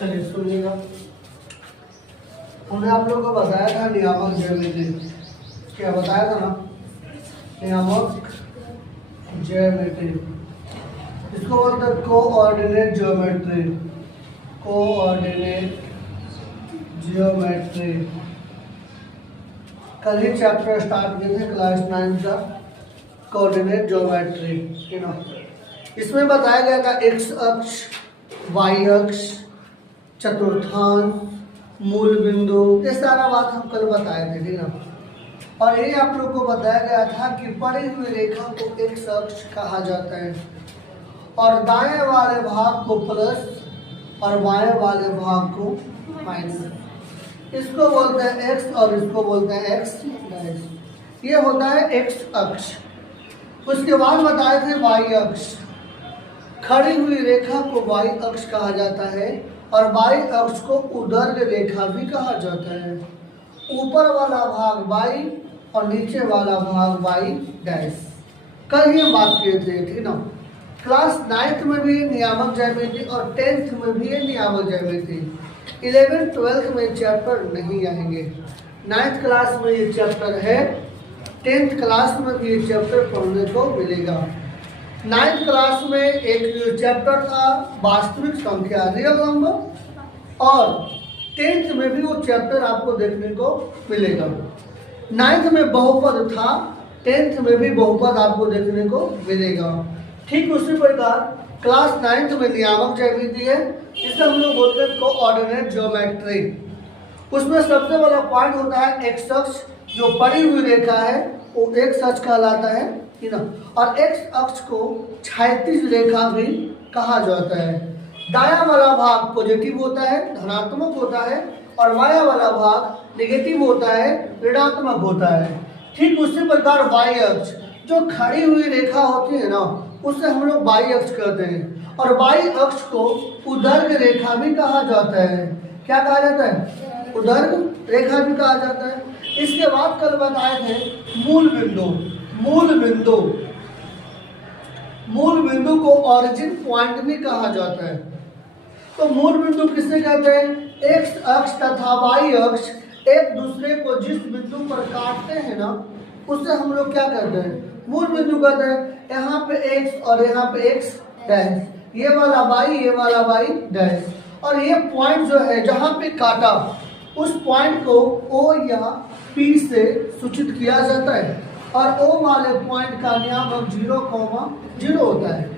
चलिए सुनिएगा, हमने आप लोगों को बताया था नियामक ज्यामिति। क्या बताया था ना? नियामक ज्यामिति, इसको बोलते हैं कोऑर्डिनेट ज्योमेट्री। कोऑर्डिनेट ज्योमेट्री कल ही चैप्टर स्टार्ट किए थे क्लास 9 का, कोऑर्डिनेट ज्योमेट्री। इसमें बताया गया था एक्स अक्ष, वाई अक्ष, चतुर्थांश, मूल बिंदु, ये सारा बात हम कल बताए थे, ठीक ना। और ये आप लोग को बताया गया था कि पड़ी हुई रेखा को एक्स अक्ष कहा जाता है और दाएं वाले भाग को प्लस और बाएं वाले भाग को माइनस। इसको बोलते हैं एक्स और इसको बोलते हैं एक्स डैश। ये होता है एक्स अक्ष। उसके बाद बताए थे वाई अक्ष। खड़ी हुई रेखा को वाई अक्ष कहा जाता है और वाई अक्ष को उदर्ग रेखा भी कहा जाता है। ऊपर वाला भाग वाई और नीचे वाला भाग वाई डैश। कल ही हम बात किए थे, ठीक ना। क्लास 9th में भी नियामक ज्यामिति और 10th में भी ये नियामक ज्यामिति। 11th 12th में चैप्टर नहीं आएंगे। 9th क्लास में ये चैप्टर है, 10th क्लास में भी ये चैप्टर पढ़ने को मिलेगा। 9th क्लास में एक चैप्टर था वास्तविक संख्या, रियल नंबर, और 10th में भी वो चैप्टर आपको देखने को मिलेगा। 9th में बहुपद था, 10th में भी बहुपद आपको देखने को मिलेगा। ठीक उसी प्रकार क्लास 9th में नियामक ज्यामिति है, इसे हम लोग बोलते हैं कोऑर्डिनेट ज्योमेट्री। उसमें सबसे बड़ा पॉइंट होता है एक्स अक्ष। जो पड़ी हुई रेखा है वो एक्स अक्ष कहलाता है, ठीक ना। और एक्स अक्ष को क्षैतिज रेखा भी कहा जाता है। दायां वाला भाग पॉजिटिव होता है, धनात्मक होता है, और बायां वाला भाग नेगेटिव होता है, ऋणात्मक होता है। ठीक उसी प्रकार वाई अक्ष, जो खड़ी हुई रेखा होती है ना, उसे हम लोग वाई अक्ष कहते हैं। और वाई अक्ष को उदर्ग रेखा भी कहा जाता है। क्या कहा जाता है? उदर्ग रेखा भी कहा जाता है। इसके बाद कल बताए थे मूल बिंदु। मूल बिंदु को ऑरिजिन पॉइंट भी कहा जाता है। तो मूल बिंदु किसे कहते हैं? एक्स अक्ष तथा वाई अक्ष एक दूसरे को जिस बिंदु पर काटते हैं ना, उसे हम लोग क्या कहते हैं? मूल बिंदु कहते हैं। यहाँ पे एक्स और यहाँ पे एक्स डैश, ये वाला वाई, ये वाला वाई डैश। और ये पॉइंट जो है जहाँ पे काटा, उस पॉइंट को ओ या पी से सूचित किया जाता है। और ओ वाले पॉइंट का नियामक 0,0 होता है।